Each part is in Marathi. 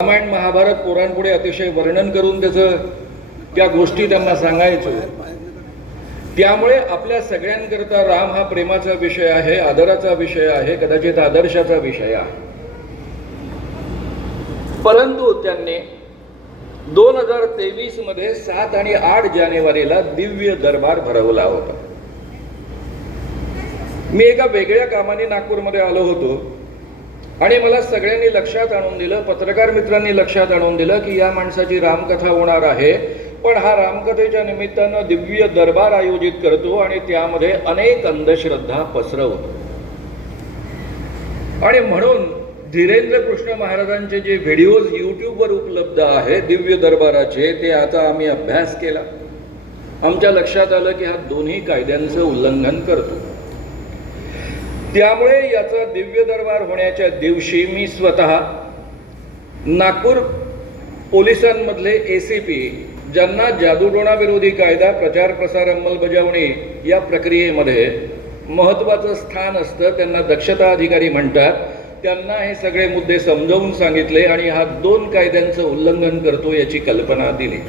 रामायण महाभारत पोरांपुढे अतिशय वर्णन करून त्याचं त्या गोष्टी त्यांना सांगायचो। त्यामुळे आपल्या सगळ्यांकरता राम हा प्रेमाचा विषय आहे, आदराचा विषय आहे, कदाचित आदर्शाचा विषय आहे। परंतु त्यांनी 2023 मध्ये 7 आणि 8 जानेवारीला दिव्य दरबार भरवला होता। मी एका वेगळ्या कामाने नागपूरमध्ये आलो होतो आणि मला सगळ्यांनी लक्षात आणून दिलं, पत्रकार मित्रांनी लक्षात आणून दिलं की या माणसाची रामकथा होणार आहे, पण हा रामकथेच्या निमित्तानं दिव्य दरबार आयोजित करतो आणि त्यामध्ये अनेक अंधश्रद्धा पसरवतो। आणि म्हणून धीरेंद्र कृष्ण महाराजांचे जे व्हिडिओज यूट्यूबवर उपलब्ध आहे दिव्य दरबाराचे, ते आता आम्ही अभ्यास केला। आमच्या लक्षात आलं की हा दोन्ही कायद्यांचं उल्लंघन करतो। त्यामुळे याचा दिव्य दरबार होण्याच्या दिवशी मी स्वतः नागपूर पोलिसांमधले ACP, ज्यांना जादूटोणा विरोधी कायदा प्रचार प्रसार अंमलबजावणी या प्रक्रियेमध्ये महत्त्वाचं स्थान असतं, त्यांना दक्षता अधिकारी म्हणतात, त्यांना हे सगळे मुद्दे समजावून सांगितले आणि हा 2 कायद्यांचं उल्लंघन करतो याची कल्पना दिली।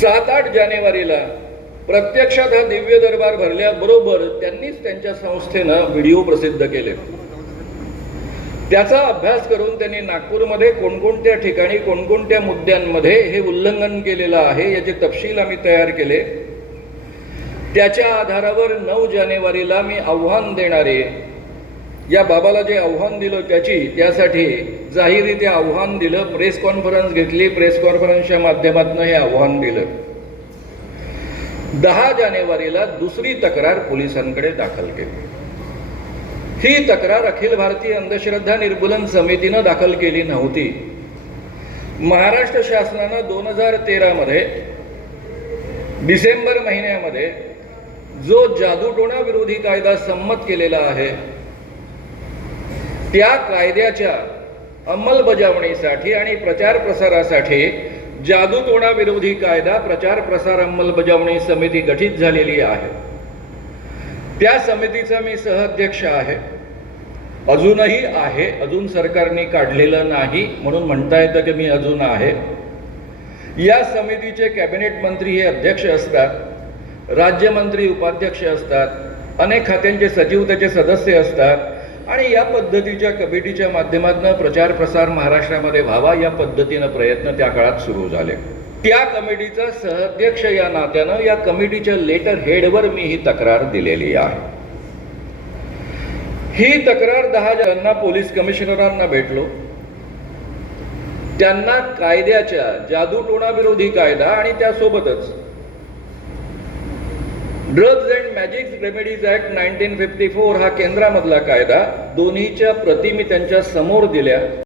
7-8 जानेवारीला प्रत्यक्षात हा दिव्य दरबार भरल्याबरोबर त्यांनीच त्यांच्या संस्थेनं व्हिडिओ प्रसिद्ध केले। त्याचा अभ्यास करून त्यांनी नागपूरमध्ये कोणकोणत्या ठिकाणी कोणकोणत्या मुद्द्यांमध्ये हे उल्लंघन केलेलं आहे याचे तपशील आम्ही तयार केले। त्याच्या आधारावर 9 जानेवारीला मी आव्हान देणारे, या बाबाला जे आव्हान दिलं त्यासाठी जाहीररित्या आव्हान दिलं, प्रेस कॉन्फरन्स घेतली, प्रेस कॉन्फरन्सच्या माध्यमातून हे आव्हान दिलं। 10 जानेवारीला दुसरी तक्रार पोलिसांकडे दाखल केली। ही तक्रार अखिल भारतीय अंधश्रद्धा निर्मूलन समितीनं दाखल केली नव्हती। महाराष्ट्र शासनानं 2013 मध्ये डिसेंबर महिन्यामध्ये जो जादूटोणा विरोधी कायदा संमत केलेला आहे, त्या कायद्याच्या अंमलबजावणीसाठी आणि प्रचार प्रसारासाठी जादूटोणा विरोधी कायदा प्रचार प्रसार अंमलबजावणी समिती गठीत झालेली आहे। त्या समितीचा मी सहअध्यक्ष आहे, अजूनही आहे। अजून सरकारने काढलेलं नाही म्हणून म्हणता येतं की मी अजून आहे। या समितीचे कॅबिनेट मंत्री हे अध्यक्ष असतात, राज्यमंत्री उपाध्यक्ष असतात, अनेक खात्यांचे सचिव त्याचे सदस्य असतात आणि या पद्धतीच्या कमिटीच्या माध्यमातून प्रचार प्रसार महाराष्ट्रामध्ये व्हावा या पद्धतीनं प्रयत्न त्या काळात सुरू झाले। त्या कमिटीचा सहअध्यक्ष या नात्यानं या कमिटीच्या लेटर हेडवर मी ही तक्रार दिलेली आहे। ही तक्रार 10 जानेवारीला पोलीस कमिशनरांना भेटलो, त्यांना कायद्याच्या जादूटोणा विरोधी कायदा आणि त्यासोबतच drugs and magic remedies act 1954 हा केंद्रामधला कायदा, दोन्हीच्या प्रती मी त्यांच्या समोर दिल्या।